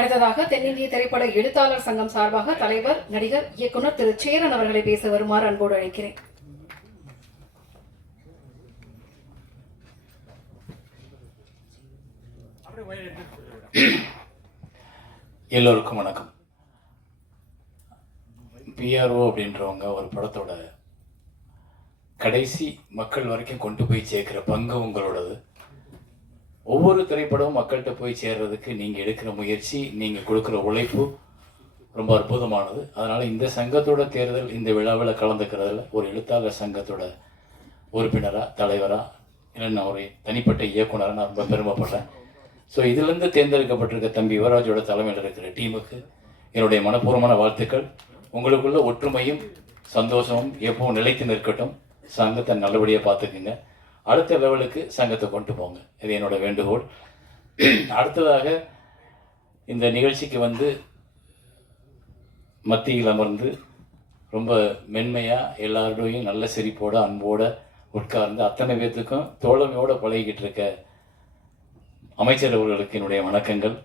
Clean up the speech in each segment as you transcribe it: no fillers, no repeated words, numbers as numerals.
அடுத்ததாக தென்னிந்திய திரைப்பட எழுத்தாளர் சங்கம் சார்பாக தலைவர், நடிகர், இயக்குனர் திரு சேரன் அவர்களை பேச வருமாறு அன்போடு அழைக்கிறேன். எல்லோருக்கும் வணக்கம். பிஆர்ஓ அப்படின்றவங்க ஒரு படத்தோட கடைசி மக்கள் வரைக்கும் கொண்டு போய் சேர்க்கிற பங்கு உங்களோடது. ஒவ்வொரு திரைப்படமும் மக்கள்கிட்ட போய் சேர்றதுக்கு நீங்கள் எடுக்கிற முயற்சி, நீங்கள் கொடுக்குற உழைப்பு ரொம்ப அற்புதமானது. அதனால் இந்த சங்கத்தோட தேர்தல், இந்த விழாவில் கலந்துக்கிறதுல ஒரு எழுத்தாளர் சங்கத்தோட உறுப்பினராக, தலைவராக, இல்லைன்னா ஒரு தனிப்பட்ட இயக்குனராக நான் ரொம்ப பெருமைப்படுறேன். ஸோ இதிலிருந்து தேர்ந்தெடுக்கப்பட்டிருக்க தம்பி யுவராஜோட தலைமையில் இருக்கிற டீமுக்கு என்னுடைய மனப்பூர்வமான வாழ்த்துக்கள். உங்களுக்குள்ள ஒற்றுமையும் சந்தோஷமும் எப்பவும் நிலைத்து நிற்கட்டும். சங்கத்தை நல்லபடியாக பார்த்துக்குங்க. அடுத்த லெவலுக்கு சங்கத்தை கொண்டு போங்க. இது என்னோட வேண்டுகோள். அடுத்ததாக இந்த நிகழ்ச்சிக்கு வந்து மத்தியில் அமர்ந்து ரொம்ப மென்மையாக எல்லாரோடையும் நல்ல சிரிப்போட அன்போட உட்கார்ந்து அத்தனை பேர்த்துக்கும் தோழமையோடு பழகிக்கிட்டு இருக்க அமைச்சர் அவர்களுக்கு என்னுடைய வணக்கங்கள்.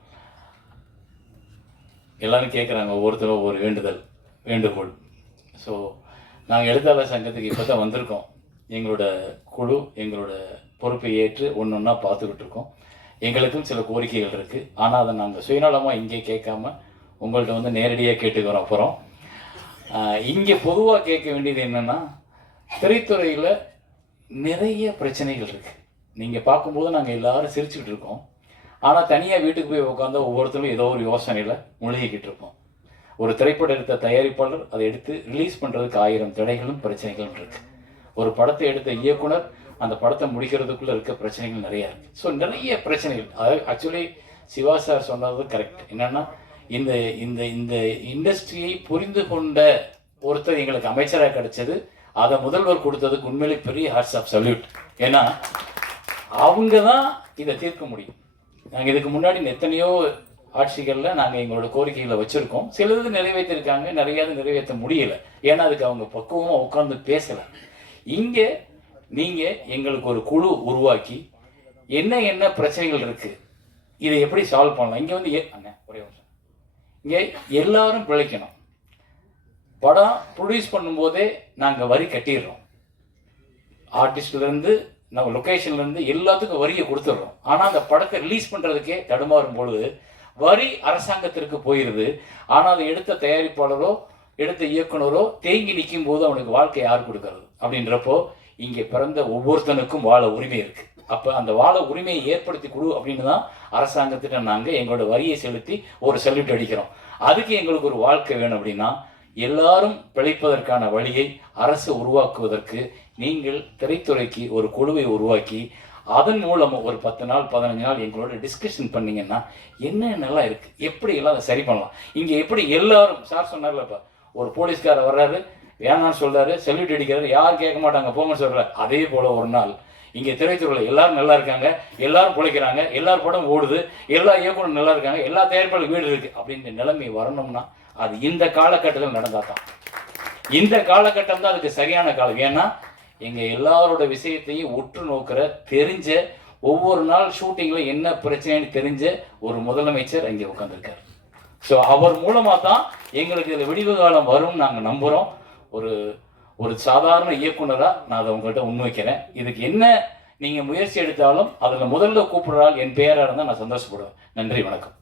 எல்லாரும் கேட்குறாங்க, ஒவ்வொருத்தரும் ஒவ்வொரு வேண்டுகோள். ஸோ நாங்கள் எழுத்தாளர் சங்கத்துக்கு இப்போ தான் வந்திருக்கோம். எங்களோட குழு எங்களோட பொறுப்பை ஏற்று ஒன்று ஒன்றா பார்த்துக்கிட்டு இருக்கோம். எங்களுக்கும் சில கோரிக்கைகள் இருக்குது. ஆனால் அதை நாங்கள் சுயநலமாக இங்கே கேட்காம உங்கள்கிட்ட வந்து நேரடியாக கேட்டுக்கிறோம். அப்புறம் இங்கே பொதுவாக கேட்க வேண்டியது என்னென்னா, திரைத்துறையில் நிறைய பிரச்சனைகள் இருக்குது. நீங்கள் பார்க்கும்போது நாங்கள் எல்லோரும் சிரிச்சுக்கிட்டு இருக்கோம். ஆனால் தனியாக வீட்டுக்கு போய் உட்காந்தா ஒவ்வொருத்தரும் ஏதோ ஒரு யோசனையில் முழுகிக்கிட்டு இருப்போம். ஒரு திரைப்படம் எடுத்த தயாரிப்பாளர் அதை எடுத்து ரிலீஸ் பண்ணுறதுக்கு 1000 தடைகளும் பிரச்சனைகளும் இருக்குது. ஒரு படத்தை எடுத்த இயக்குனர் அந்த படத்தை முடிக்கிறதுக்குள்ளே இருக்க பிரச்சனைகள் நிறையா இருக்குது. ஸோ நிறைய பிரச்சனைகள். அதாவது ஆக்சுவலி சிவா சார் சொன்னது கரெக்ட். என்னென்னா, இந்த இந்த இந்த இண்டஸ்ட்ரியை புரிந்து கொண்ட ஒருத்தர் எங்களுக்கு அமைச்சராக கிடைச்சது, அதை முதல்வர் கொடுத்ததுக்கு உண்மையிலே பெரிய ஹார்ட்ஸ் ஆஃப் சல்யூட். ஏன்னா அவங்க தான் இதை தீர்க்க முடியும். நாங்கள் இதுக்கு முன்னாடி எத்தனையோ ஆட்சிகளில் நாங்கள் எங்களோட கோரிக்கைகளை வச்சுருக்கோம். சிலது நிறைவேற்றிருக்காங்க, நிறையாது நிறைவேற்ற முடியலை. ஏன்னா அதுக்கு அவங்க பக்குவமாக உட்காந்து பேசலை. இங்கே நீங்கள் எங்களுக்கு ஒரு குழு உருவாக்கி என்ன பிரச்சனைகள் இருக்குது, இதை எப்படி சால்வ் பண்ணலாம். இங்கே வந்து ஒரே வருஷம் இங்கே எல்லாரும் பிழைக்கணும். படம் ப்ரொடியூஸ் பண்ணும்போதே நாங்கள் வரி கட்டிடுறோம். ஆர்டிஸ்ட்லேருந்து நம்ம லொக்கேஷன்லேருந்து எல்லாத்துக்கும் வரியை கொடுத்துட்றோம். ஆனால் அந்த படத்தை ரிலீஸ் பண்ணுறதுக்கே தடுமாறும் பொழுது வரி அரசாங்கத்திற்கு போயிடுது. ஆனால் அதை எடுத்த தயாரிப்பாளரோ எடுத்த இயக்குனரோ தேங்கி நிற்கும் போது அவனுக்கு வாழ்க்கை யார் கொடுக்கறது? அப்படின்றப்போ இங்கே பிறந்த ஒவ்வொருத்தனுக்கும் வாழ உரிமை இருக்குது. அப்போ அந்த வாழ உரிமையை ஏற்படுத்தி கொடு அப்படின்னு தான் அரசாங்கத்திட்ட நாங்கள் எங்களோட வரியை செலுத்தி ஒரு சல்யூட் அடிக்கிறோம். அதுக்கு எங்களுக்கு ஒரு வாழ்க்கை வேணும். அப்படின்னா எல்லாரும் பிழைப்பதற்கான வழியை அரசு உருவாக்குவதற்கு நீங்கள் திரைத்துறைக்கு ஒரு குழுவை உருவாக்கி அதன் மூலமாக ஒரு 10 நாள் 15 நாள் எங்களோட டிஸ்கஷன் பண்ணிங்கன்னா என்னென்னலாம் இருக்குது, எப்படி எல்லாம் அதை சரி பண்ணலாம். இங்கே எப்படி எல்லாரும் சார் சொன்னார்லப்பா, ஒரு போலீஸ்காரர் வர்றாரு, வேணான்னு சொல்கிறாரு, செல்யூட் அடிக்கிறாரு, யாரும் கேட்க மாட்டாங்க, போங்கன்னு சொல்கிறார். அதே போல் ஒரு நாள் இங்கே திரைத்துறையில் எல்லாரும் நல்லா இருக்காங்க, எல்லாரும் பிழைக்கிறாங்க, எல்லார் படம் ஓடுது, எல்லா இயக்குனரும் நல்லா இருக்காங்க, எல்லா தயாரிப்பாளர் வீடு இருக்குது அப்படின்ற நிலைமை வரணும்னா அது இந்த காலகட்டத்தில் நடந்தால் தான். இந்த காலகட்டம் தான் அதுக்கு சரியான காலம். ஏன்னா எங்கள் எல்லாரோட விஷயத்தையும் உற்று நோக்கிற தெரிஞ்ச, ஒவ்வொரு நாள் ஷூட்டிங்கில் என்ன பிரச்சனைன்னு தெரிஞ்ச ஒரு முதலமைச்சர் அங்கே உட்காந்துருக்கார். ஸோ அவர் மூலமாக தான் எங்களுக்கு இதில் விடிவு காலம் வரும்னு நாங்கள் நம்புகிறோம். ஒரு சாதாரண இயக்குனராக நான் அதை உங்கள்கிட்ட முன்வைக்கிறேன். இதுக்கு என்ன நீங்கள் முயற்சி எடுத்தாலும் அதில் முதல்ல கூப்பிடுறால் என் பேராக இருந்தால் நான் சந்தோஷப்படுவேன். நன்றி, வணக்கம்.